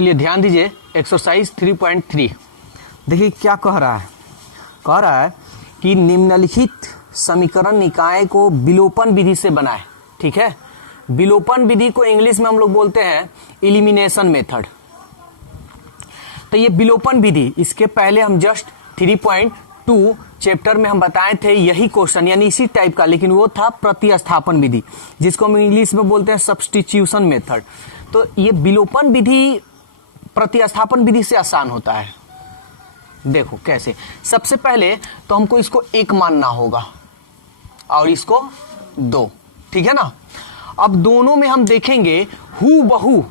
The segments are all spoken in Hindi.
चलिए ध्यान दीजिए एक्सरसाइज 3.3। देखिए क्या कह रहा है कि निम्नलिखित समीकरण निकाय को विलोपन विधि से बनाए। ठीक है, विलोपन विधि को इंग्लिश में हम लोग बोलते हैं एलिमिनेशन मेथड। तो ये विलोपन विधि, इसके पहले हम जस्ट 3.2 चैप्टर में हम बताए थे यही क्वेश्चन, यानी इसी टाइप का, लेकिन वो था प्रतिस्थापन विधि, जिसको हम इंग्लिश में बोलते हैं सब्स्टिट्यूशन मेथड। तो ये विलोपन विधि प्रतिस्थापन विधि से आसान होता है। देखो कैसे, सबसे पहले तो हमको इसको 1 मानना होगा और इसको 2, ठीक है ना। अब दोनों में हम देखेंगे हूबहू,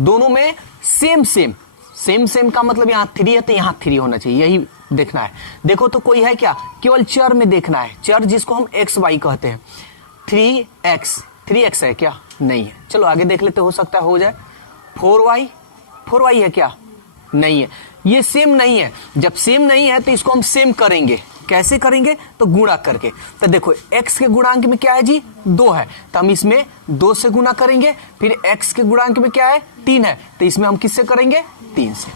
दोनों में सेम का मतलब यहाँ 3 है तो यहाँ 3 होना चाहिए, यही देखना है। देखो तो कोई है क्या, केवल चर में देखना है, चर जिसको हम एक्स वाई कहते हैं। 3x है क्या, नहीं है। चलो आगे देख लेते, हो सकता है हो जाए। 4y है क्या, नहीं है। ये सेम नहीं है, जब सेम नहीं है तो इसको हम सेम करेंगे। कैसे करेंगे, तो गुणा करके। तो देखो x के गुणांक में क्या है जी, 2 है, तो हम इसमें 2 से गुणा करेंगे। फिर x के गुणांक में क्या है, 3 है, तो इसमें हम किससे करेंगे, 3 से।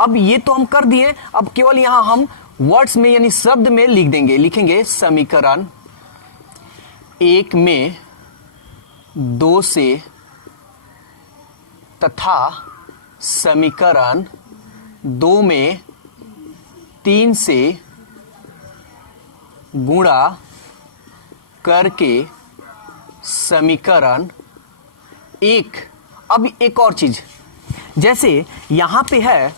अब ये तो हम कर दिए, अब केवल यहां हम वर्ड्स में यानी शब्द में लिख देंगे, लिखेंगे समीकरण 1 में 2 से तथा समीकरण 2 में 3 से गुणा करके समीकरण 1। अब एक और चीज, जैसे यहां पे है,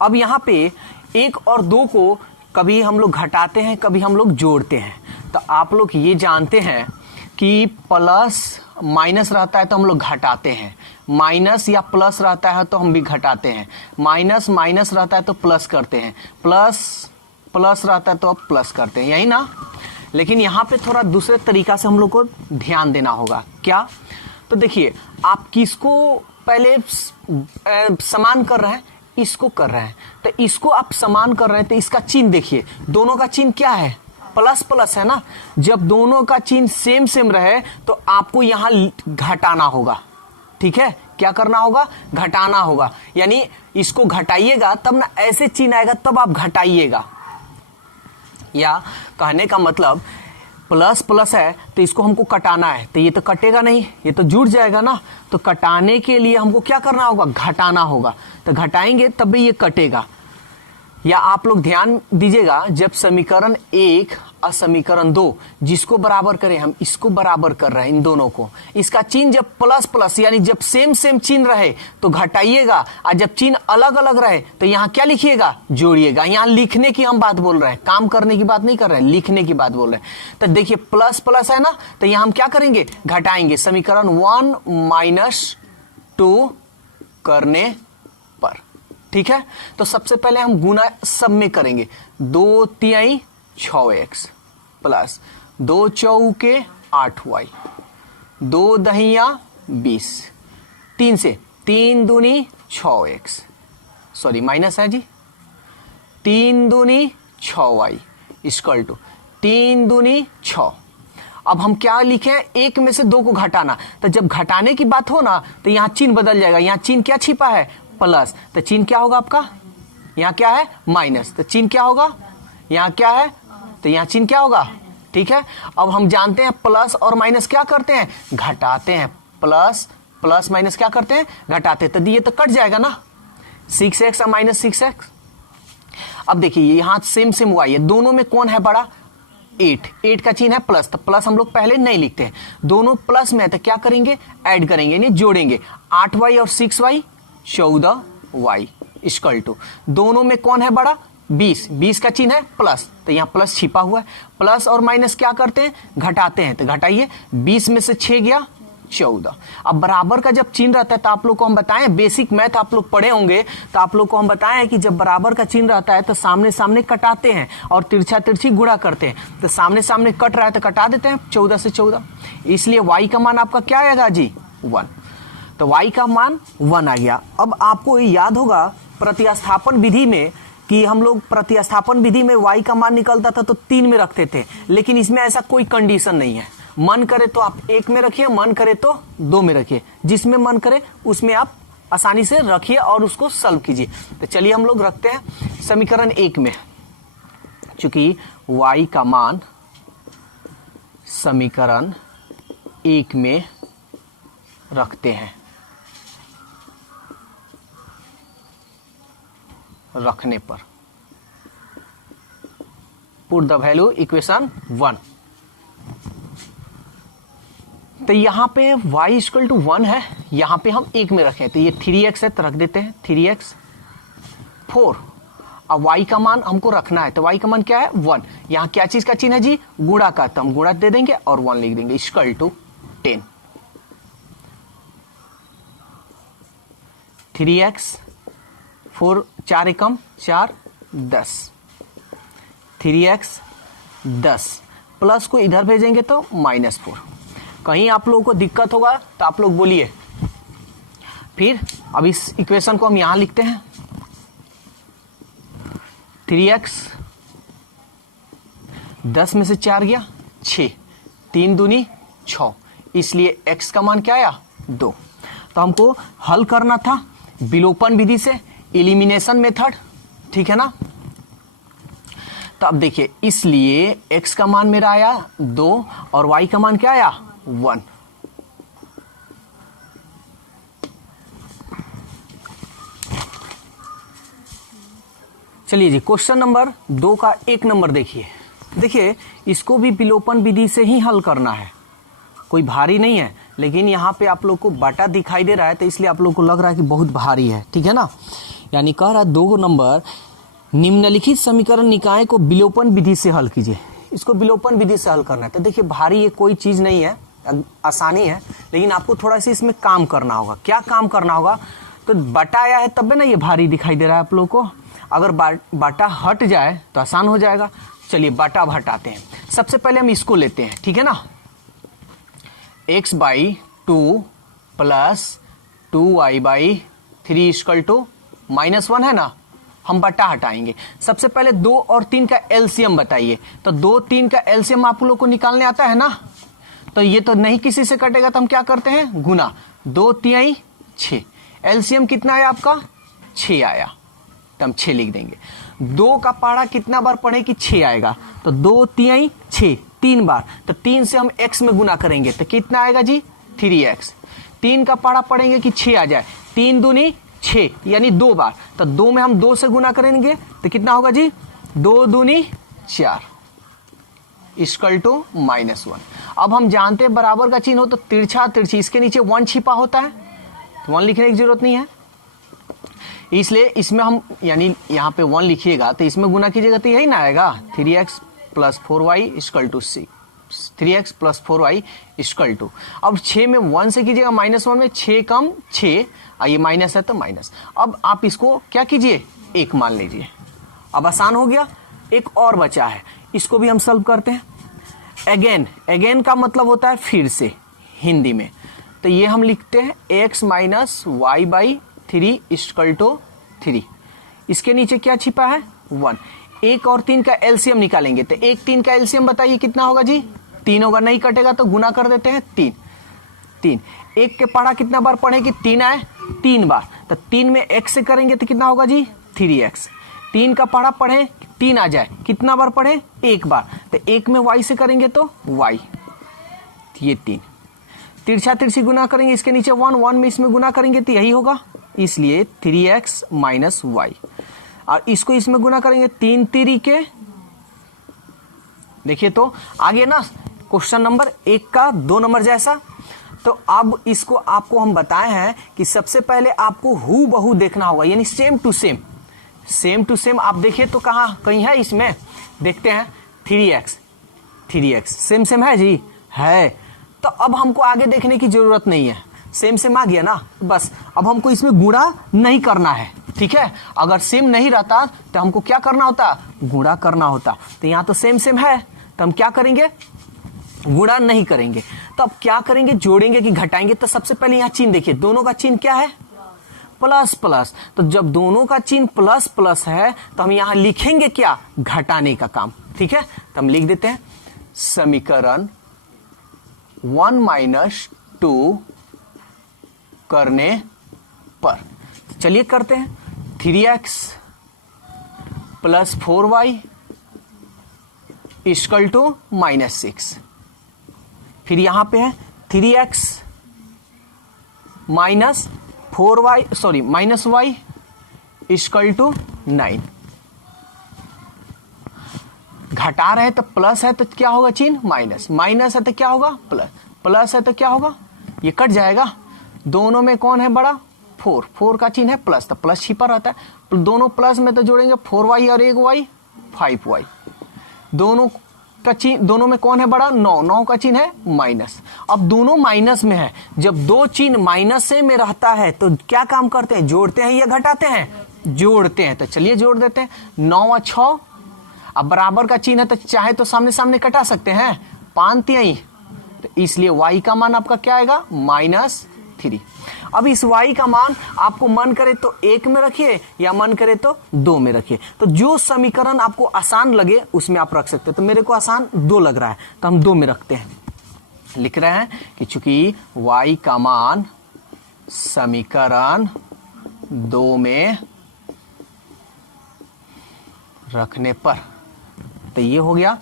अब यहां पे 1 और 2 को कभी हम लोग घटाते हैं, कभी हम लोग जोड़ते हैं। तो आप लोग ये जानते हैं कि प्लस माइनस रहता है तो हम लोग घटाते हैं, माइनस या प्लस रहता है तो हम भी घटाते हैं, माइनस रहता है तो प्लस करते हैं, प्लस रहता है तो अब प्लस करते हैं, यही ना। लेकिन यहाँ पे थोड़ा दूसरे तरीका से हम लोग को ध्यान देना होगा। क्या, तो देखिए आप किसको पहले समान कर रहे हैं, इसको कर रहे हैं, तो इसको आप समान कर रहे हैं तो इसका चिन्ह देखिए, दोनों का चिन्ह क्या है, प्लस है ना। जब दोनों का चिन्ह सेम रहे तो आपको यहां घटाना होगा। ठीक है, क्या करना होगा, घटाना होगा, यानी इसको घटाइएगा तब ना ऐसे चिन्ह आएगा, तब आप घटाइएगा। या कहने का मतलब प्लस है तो इसको हमको कटाना है, तो ये तो कटेगा नहीं, ये तो जुड़ जाएगा ना। तो कटाने के लिए हमको क्या करना होगा, घटाना होगा, तो घटाएंगे तब भी ये कटेगा। या आप लोग ध्यान दीजिएगा, जब समीकरण 1 और समीकरण 2 जिसको बराबर करें, हम इसको बराबर कर रहे हैं इन दोनों को, इसका चिन्ह जब प्लस यानी जब सेम चिन्ह रहे तो घटाइएगा, और जब चिन्ह अलग अलग रहे तो यहाँ क्या लिखिएगा, जोड़िएगा। यहाँ लिखने की हम बात बोल रहे हैं, काम करने की बात नहीं कर रहे हैं, लिखने की बात बोल रहे हैं। तो देखिए प्लस है ना, तो यहाँ हम क्या करेंगे, घटाएंगे समीकरण 1 - 2 करने पर। ठीक है, तो सबसे पहले हम गुना सब में करेंगे, 2 तिहाई 6x प्लस 2 चौके 8y, 2 दहिया 20, 3 से 3 दूनी 6x, सॉरी माइनस है जी, 3 दूनी 6y इक्वल टू 3 दूनी 6। अब हम क्या लिखे, 1 में से 2 को घटाना, तो जब घटाने की बात हो ना तो यहाँ चिन्ह बदल जाएगा। यहाँ चिन्ह क्या छिपा है, प्लस, तो चिन्ह क्या होगा आपका, यहाँ क्या है माइनस, तो चिन्ह क्या होगा, यहाँ क्या है, तो यहाँ चिन्ह क्या होगा। ठीक है, अब हम जानते हैं प्लस और माइनस क्या करते हैं, घटाते हैं। प्लस माइनस क्या करते हैं, घटाते हैं, तो ये तो कट जाएगा ना, 6x और -6x। अब देखिए यहाँ सेम y है, दोनों में कौन है बड़ा, 8 का चिन्ह है प्लस, तो प्लस हम लोग पहले नहीं लिखते हैं, दोनों प्लस में है तो क्या करेंगे, ऐड करेंगे यानी जोड़ेंगे। 8y और 6y 14y इक्वल टू, दोनों में कौन है बड़ा, 20 का चिन्ह है प्लस, तो यहाँ प्लस छिपा हुआ है। प्लस और माइनस क्या करते हैं, घटाते हैं, तो घटाइए, 20 में से 6 गया 14। अब बराबर का जब चिन्ह रहता है तो आप लोग को हम बताएं, बेसिक मैथ आप लोग पढ़े होंगे, तो आप लोग को हम बताएं कि जब बराबर का चिन्ह रहता है तो सामने कटाते हैं और तिरछी गुणा करते हैं। तो सामने कट रहा है तो कटा देते हैं, 14 से 14, इसलिए y का मान आपका क्या आएगा जी, 1। तो y का मान 1 आ गया। अब आपको याद होगा प्रतिस्थापन विधि में कि हम लोग प्रतिस्थापन विधि में y का मान निकलता था तो 3 में रखते थे, लेकिन इसमें ऐसा कोई कंडीशन नहीं है। मन करे तो आप 1 में रखिए, मन करे तो 2 में रखिए, जिसमें मन करे उसमें आप आसानी से रखिए और उसको सॉल्व कीजिए। तो चलिए हम लोग रखते हैं समीकरण 1 में, चूंकि y का मान समीकरण 1 में रखते हैं। रखने पर पुट द वैल्यू इक्वेशन 1। तो यहां पे y इक्वल टू 1 है, यहां पे हम 1 में रखें, तो ये 3x है तो रख देते हैं 3x 4। अब y का मान हमको रखना है, तो y का मान क्या है 1। यहां क्या चीज का चिन्ह है जी, गुणा का, तो हम गुणा दे देंगे और 1 लिख देंगे equal to 10। 3x 4 4 Ekam 4 10, 3x 10 plus को इधर भेजेंगे तो -4। कहीं आप लोगों को दिक्कत होगा तो आप लोग बोलिए। फिर अब इस इक्वेशन को हम यहां लिखते हैं, 3x 10 में से 4 गया 6, 3 दूनी 6, इसलिए x का मान क्या आया 2। तो हमको हल करना था विलोपन विधि से, एलिमिनेशन मेथड, ठीक है ना। तो अब देखिए, इसलिए x का मान मेरा आया 2 और y का मान क्या आया 1। चलिए जी, क्वेश्चन नंबर 2 का 1 नंबर देखिए। देखिए, इसको भी विलोपन विधि से ही हल करना है, कोई भारी नहीं है, लेकिन यहाँ पे आप लोग को बटा दिखाई दे रहा है तो इसलिए आप लोग को लग रहा है कि बहुत भारी है, ठीक है ना। यानी कह रहा है 2 नंबर, निम्नलिखित समीकरण निकाय को विलोपन विधि से हल कीजिए। इसको विलोपन विधि से हल करना है। तो देखिए, भारी ये कोई चीज नहीं है, आसानी है, लेकिन आपको थोड़ा सा इसमें काम करना होगा। क्या काम करना होगा, तो बटा आया है तब ना ये भारी दिखाई दे रहा है आप लोग को। अगर बटा हट जाए तो आसान हो जाएगा। चलिए बटा अब हटाते हैं। सबसे पहले हम इसको लेते हैं, ठीक है ना, x/2 plus 2y/3 equal to -1 है ना। हम बटा हटाएंगे। सबसे पहले 2 और 3 का एलसीएम बताइए। तो 2 3 का एलसीएम आप लोग को निकालने आता है ना। तो ये तो नहीं किसी से कटेगा, तो हम क्या करते हैं गुना। 2 3 6, एलसीएम कितना आया आपका 6 आया, तो हम 6 लिख देंगे। 2 का पहाड़ा कितना बार पढ़े कि 6 आएगा, तो 2 3 6 3 बार, तो 3 से हम x में गुना करेंगे तो कितना आएगा जी 3x। 3 का पहाड़ा पढ़ेंगे कि 6 आ जाए, 3 दूनी 6 यानी 2 बार, तो 2 में हम 2 से गुना करेंगे तो कितना होगा जी 2 दूनी 4 इक्वल टू -1। अब हम जानते हैं बराबर का चिन्ह हो तो तिरछा तिरछी, इसके नीचे 1 छिपा होता है, तो 1 लिखने की जरूरत नहीं है। इसलिए इसमें हम यानी यहाँ पे 1 लिखिएगा तो इसमें गुना कीजिएगा तो यही ना आएगा 3x plus 4y equal to 6, 3x plus 4y equal to. अब 6 में 1 से कीजिएगा -1 में 6 कम 6, ये माइनस है तो माइनस। अब आप इसको क्या कीजिए 1 मान लीजिए। अब आसान हो गया। एक और बचा है, इसको भी हम सॉल्व करते हैं। अगेन का मतलब होता है फिर से हिंदी में, तो ये हम लिखते हैं x minus y/3 equal to 3। इसके नीचे क्या छिपा है 1। 1 और 3 का एलसीएम निकालेंगे तो 1 3 का एलसीएम बताइए कितना होगा जी 3 होगा, नहीं कटेगा तो गुना कर देते हैं 3। 1 के पढ़ा कितना बार पढ़े कि 3 आए 3 बार, तो 3 में x से करेंगे तो कितना होगा जी 3x। 3 का पढ़ा पढ़े 3 आ जाए, कितना बार पढ़े 1 बार, तो 1 में y से करेंगे तो y, ये 3। तिरछा तिरछी गुना करेंगे, इसके नीचे 1 में इसमें गुना करेंगे तो यही होगा, इसलिए 3x माइनस y। और इसको इसमें गुना करेंगे 3 3 के, देखिए तो आगे ना क्वेश्चन नंबर 1 का 2 नंबर जैसा। तो अब इसको आपको हम बताए हैं कि सबसे पहले आपको हु बहु देखना होगा, यानी सेम टू सेम। आप देखिए तो कहाँ कहीं है, इसमें देखते हैं 3x सेम है जी, है। तो अब हमको आगे देखने की जरूरत नहीं है, सेम आ गया ना, बस अब हमको इसमें गुणा नहीं करना है, ठीक है। अगर सेम नहीं रहता तो हमको क्या करना होता, गुणा करना होता। तो यहाँ तो सेम है, तो हम क्या करेंगे गुणा नहीं करेंगे। तो अब क्या करेंगे, जोड़ेंगे कि घटाएंगे। तो सबसे पहले यहाँ चिन्ह देखिए, दोनों का चिन्ह क्या है प्लस। तो जब दोनों का चिन्ह प्लस है तो हम यहाँ लिखेंगे क्या, घटाने का काम, ठीक है। तो हम लिख देते हैं समीकरण 1 माइनस 2 करने पर। चलिए करते हैं। 3x plus 4y equal to -6। फिर यहां पे है 3x minus 4y sorry minus y equal to 9। घटा रहे हैं तो प्लस है तो क्या होगा चिन्ह माइनस, माइनस है तो क्या होगा प्लस, प्लस है तो क्या होगा ये कट जाएगा। दोनों में कौन है बड़ा 4, 4 का चिन्ह है प्लस तो प्लस छिपा रहता है। दोनों प्लस में तो जोड़ेंगे 4y और 1y 5y। दोनों में कौन है बड़ा 9, 9 का चिन्ह है माइनस। अब दोनों माइनस में है, जब दो चिन्ह माइनस से में रहता है तो क्या काम करते हैं, जोड़ते हैं या घटाते हैं, जोड़ते हैं। तो चलिए जोड़ देते हैं। 9 और 6 अब बराबर का चिन्ह है तो चाहे तो सामने सामने कटा सकते हैं, 5 3। तो इसलिए y का मान आपका क्या आएगा -3। अब इस y का मान आपको मन करे तो 1 में रखिए या मन करे तो 2 में रखिए। तो जो समीकरण आपको आसान लगे उसमें आप रख सकते हैं। तो मेरे को आसान 2 लग रहा है तो हम 2 में रखते हैं। लिख रहे हैं कि चूंकि y का मान समीकरण 2 में रखने पर, तो ये हो गया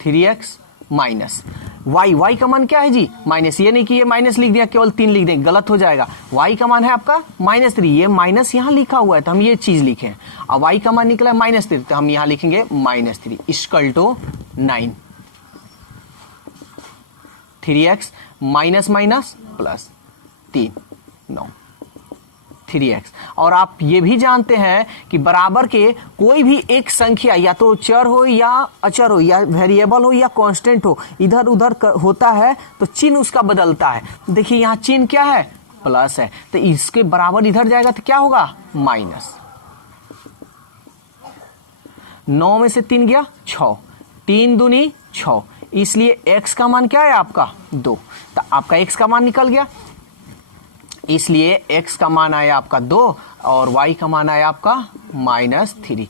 3x माइनस y का मान क्या है जी माइनस। ये नहीं कि ये माइनस लिख दिया केवल 3 लिख देंगे, गलत हो जाएगा। y का मान है आपका -3, ये माइनस यहाँ लिखा हुआ है तो हम ये चीज लिखें। अब y का मान निकला है -3 तो हम यहाँ लिखेंगे -3 equal to 9। 3x minus minus plus 3 9 3x। और आप ये भी जानते हैं कि बराबर के कोई भी एक संख्या या तो चर हो या अचर हो या वेरिएबल हो या कांस्टेंट हो, इधर उधर होता है तो चिन्ह उसका बदलता है। देखिए यहाँ चिन्ह क्या है प्लस है तो इसके बराबर इधर जाएगा तो क्या होगा माइनस। 9 में से 3 गया 6, 3 दूनी 6, इसलिए x का मान क्या है आपका 2। तो आपका x का मान निकल गया, इसलिए x का मान आया आपका 2 और y का मान आया आपका -3।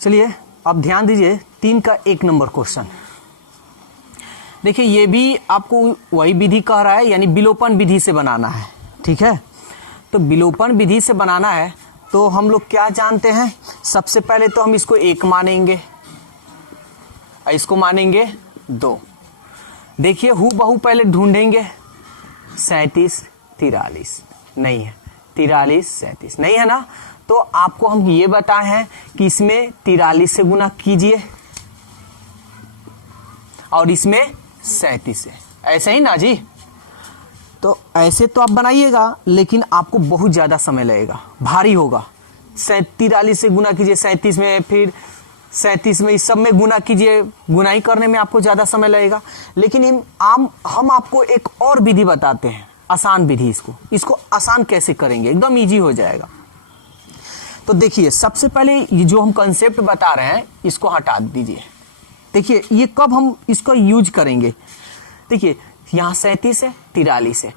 चलिए अब ध्यान दीजिए 3 का 1 नंबर क्वेश्चन। देखिए ये भी आपको वही विधि कह रहा है, यानी विलोपन विधि से बनाना है। ठीक है, तो विलोपन विधि से बनाना है तो हम लोग क्या जानते हैं, सबसे पहले तो हम इसको 1 मानेंगे, इसको मानेंगे 2। देखिए हूबहू पहले ढूंढेंगे 37 43 नहीं है, 43 37 नहीं है ना। तो आपको हम ये बताए हैं कि इसमें 43 से गुना कीजिए और इसमें 37 से, ऐसे ही ना जी। तो ऐसे तो आप बनाइएगा लेकिन आपको बहुत ज्यादा समय लगेगा, भारी होगा। 43 से गुना कीजिए 37 में, फिर 37 में, इस सब में गुना कीजिए, गुनाई करने में आपको ज्यादा समय लगेगा। लेकिन हम आपको एक और विधि बताते हैं, आसान विधि। इसको आसान कैसे करेंगे, एकदम इजी हो जाएगा। तो देखिए सबसे पहले ये जो हम कंसेप्ट बता रहे हैं इसको हटा दीजिए। देखिए ये कब हम इसको यूज करेंगे, देखिए यहाँ 37 है 43 है,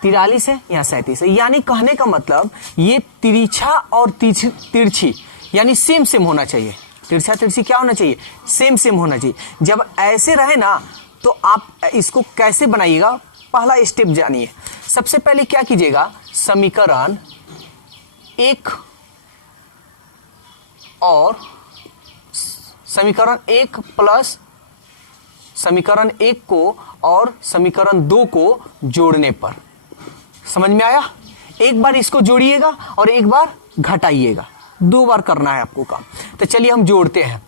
43 है यहाँ 37 है, यानी कहने का मतलब ये तिरछा और तिरछी यानी सेम सेम होना चाहिए। तिरछा तिरछी क्या होना चाहिए, सेम सेम होना चाहिए। जब ऐसे रहे ना तो आप इसको कैसे बनाइएगा, पहला स्टेप जानिए। सबसे पहले क्या कीजिएगा, समीकरण 1 और समीकरण 1 प्लस समीकरण 1 को और समीकरण 2 को जोड़ने पर, समझ में आया। एक बार इसको जोड़िएगा और एक बार घटाइएगा, 2 बार करना है आपको काम। तो चलिए हम जोड़ते हैं।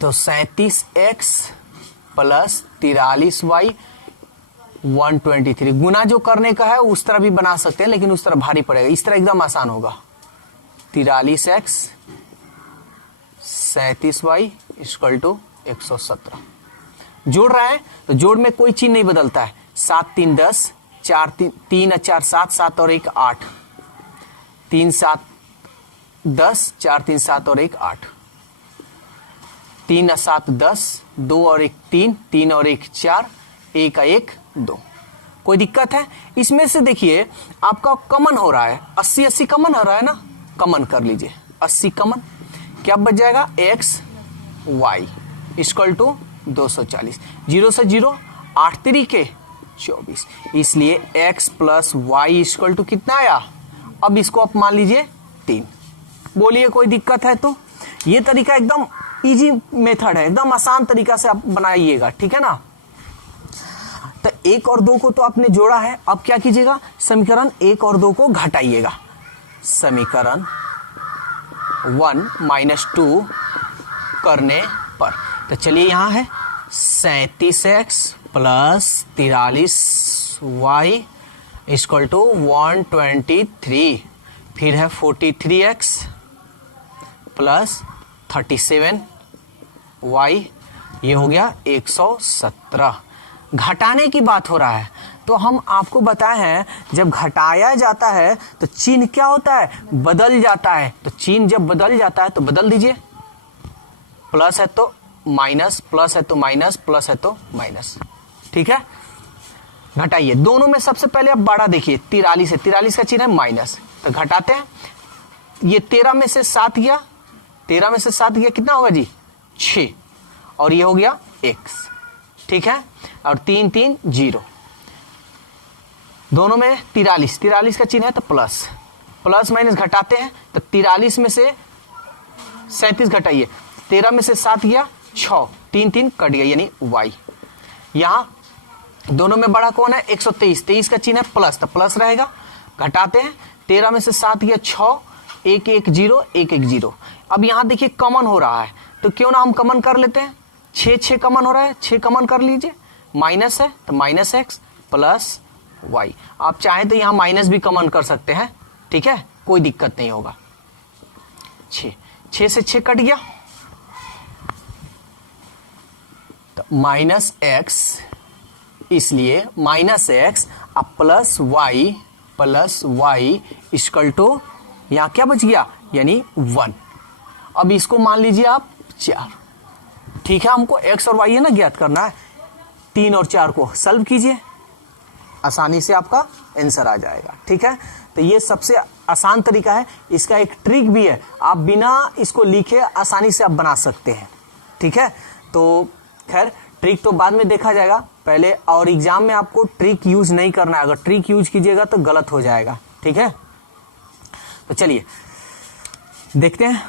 तो 37x प्लस 43y 123। गुना जो करने का है उस तरह भी बना सकते हैं लेकिन उस तरह भारी पड़ेगा, इस तरह एकदम आसान होगा। 43x 37y equal to 117। जोड़ रहे हैं तो जोड़ में कोई चीज नहीं बदलता है। 7 3 10, 4 3 4 7, 7 और 1 8, 3 7 10, 4 3 7 और 1 8, 3 7 10, 2 और 1 3, 3 और 1 4, 1 1 2। कोई दिक्कत है इसमें से? देखिए आपका कमन हो रहा है, 80 80 कमन हो रहा है ना, कमन कर लीजिए। 80 कमन क्या बच जाएगा, एक्स वाई इक्वल टू 240, 0 से 0 8 तरीके 24, इसलिए x plus y equal to कितना आया। अब इसको आप मान लीजिए 3। बोलिए कोई दिक्कत है तो? ये तरीका एकदम इजी मेथड है, एकदम आसान तरीका से आप बनाइएगा, ठीक है ना। तो 1 और 2 को तो आपने जोड़ा है, अब क्या कीजिएगा, समीकरण 1 और 2 को घटाइएगा। समीकरण 1 माइनस 2 करने पर तो चलिए यहां है 37x plus 43y equal to 123, फिर है 43x प्लस 37y, ये हो गया 117। घटाने की बात हो रहा है तो हम आपको बताए हैं जब घटाया जाता है तो चिन्ह क्या होता है, बदल जाता है। तो चिन्ह जब बदल जाता है तो बदल दीजिए, प्लस है तो माइनस, प्लस है तो माइनस, प्लस है तो माइनस, ठीक है। घटाइए, दोनों में सबसे पहले आप बड़ा देखिए, 43 है, 43 का चिन्ह है माइनस, तो घटाते हैं। ये 13 में से 7 गया, 13 में से 7 गया, कितना होगा जी 6, और ये हो गया x, ठीक है। और 3 3 0, दोनों में 43, 43 का चिन्ह है तो प्लस, प्लस माइनस घटाते हैं तो 43 में से 37 घटाइए, 13 में से 7 गया 6, 3 3 कट गया यानी y। यहां दोनों में बड़ा कौन है, 123, 23 का चिन्ह है प्लस, तो प्लस रहेगा। घटाते हैं, 13 में से 7 गया 6, 1 1 0 1 1 0। अब यहां देखिए कॉमन हो रहा है तो क्यों ना हम कॉमन कर लेते हैं, 6 6 कॉमन हो रहा है, 6 कॉमन कर लीजिए। माइनस है तो माइनस एक्स प्लस वाई, आप चाहें तो यहां माइनस भी कॉमन कर सकते हैं, ठीक है, कोई दिक्कत नहीं होगा। 6 से 6 कट गया तो माइनस एक्स, इसलिए माइनस एक्स अब प्लस वाई इक्वल टू यहां क्या बच गया यानी 1। अब इसको मान लीजिए आप 4, ठीक है। हमको x और y है ना ज्ञात करना है, 3 और 4 को सॉल्व कीजिए, आसानी से आपका आंसर आ जाएगा, ठीक है। तो ये सबसे आसान तरीका है, इसका एक ट्रिक भी है, आप बिना इसको लिखे आसानी से आप बना सकते हैं, ठीक है। तो खैर ट्रिक तो बाद में देखा जाएगा, पहले और एग्जाम में आपको ट्रिक यूज नहीं करना है, अगर ट्रिक यूज कीजिएगा तो गलत हो जाएगा, ठीक है। तो चलिए देखते हैं।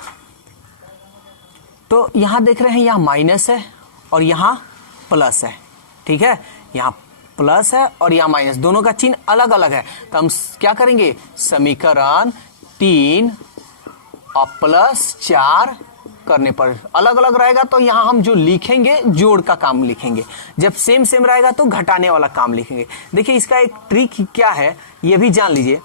तो यहां देख रहे हैं यहां माइनस है और यहां प्लस है, ठीक है। यहां प्लस है और यहां माइनस, दोनों का चिन्ह अलग अलग है, तो हम क्या करेंगे, समीकरण 3 और प्लस 4 करने पर अलग अलग रहेगा तो यहां हम जो लिखेंगे जोड़ का काम लिखेंगे, जब सेम सेम रहेगा तो घटाने वाला काम लिखेंगे। देखिए इसका एक ट्रिक क्या है ये भी जान लीजिए,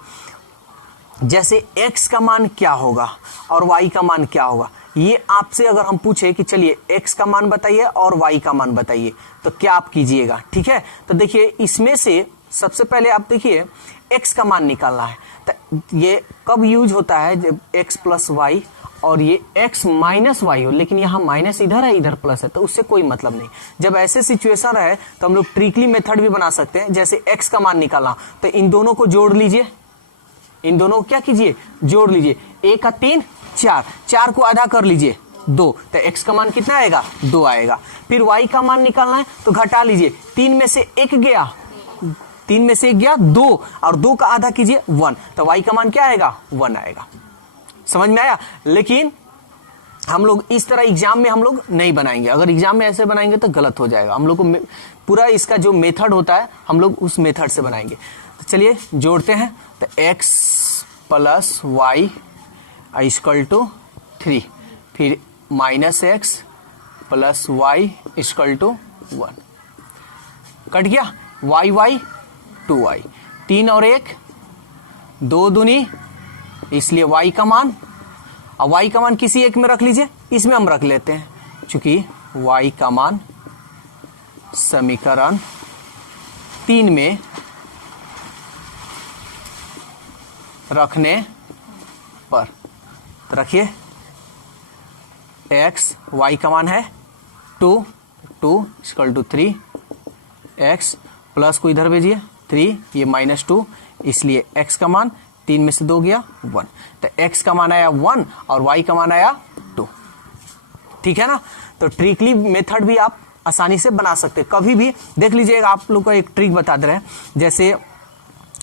जैसे x का मान क्या होगा और y का मान क्या होगा, ये आपसे अगर हम पूछे कि चलिए x का मान बताइए और y का मान बताइए तो क्या आप कीजिएगा, ठीक है। तो देखिए इसमें से सबसे पहले आप देखिए x का मान निकालना है, तो ये कब यूज होता है जब x प्लस वाई और ये x माइनस वाई हो, लेकिन यहाँ माइनस इधर है इधर प्लस है तो उससे कोई मतलब नहीं। जब ऐसे सिचुएशन है तो हम लोग ट्रिकली मेथड भी बना सकते हैं, जैसे x का मान निकालना तो इन दोनों को जोड़ लीजिए, इन दोनों को क्या कीजिए जोड़ लीजिए, 1 का 3 4, 4 को आधा कर लीजिए 2, तो x का मान कितना आएगा 2 आएगा। फिर y का मान निकालना है तो घटा लीजिए, 3 में से 1 गया 3 में से 1 गया 2 और 2 का आधा कीजिए 1, तो y का मान क्या आएगा 1 आएगा। समझ में आया। लेकिन हम लोग इस तरह एग्जाम में हम लोग नहीं बनाएंगे, अगर एग्जाम में ऐसे बनाएंगे तो गलत हो जाएगा। हम लोग को पूरा इसका जो मेथड होता है हम लोग उस मेथड से बनाएंगे। तो चलिए जोड़ते हैं, तो x plus y equal to 3, फिर minus x plus y equal to 1, cut गया y 2y, 3 और 1 2 दूनी, इसलिए y का मान, और y का मान किसी एक में रख लीजिए, इसमें हम रख लेते हैं, चूंकि y का मान समीकरण 3 में रखने पर, तो रखिए x y का मान है 2 इक्वल टू 3, x प्लस को इधर भेजिए 3, ये माइनस 2, इसलिए x का मान 3 में से 2 गया 1, तो x का मान आया 1 और y का मान आया 2। ठीक है ना। तो ट्रिकली मेथड भी आप आसानी से बना सकते हैं। कभी भी देख लीजिए, आप लोग को एक ट्रिक बता दे रहे हैं, जैसे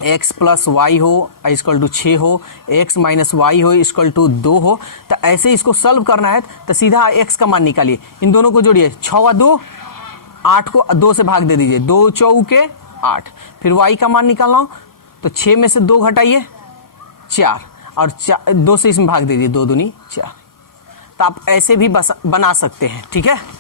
x प्लस वाई हो इक्वल टू 6 हो, x माइनस वाई हो इक्वल टू 2 हो, तो ऐसे इसको सॉल्व करना है तो सीधा x का मान निकालिए, इन दोनों को जोड़िए, 6 व 2 8 को 2 से भाग दे दीजिए, 2 चौके 8। फिर y का मान निकालना हो तो 6 में से 2 घटाइए 4, और 2 से इसमें भाग दीजिए, 2 दूनी 4। तो आप ऐसे भी बना सकते हैं, ठीक है।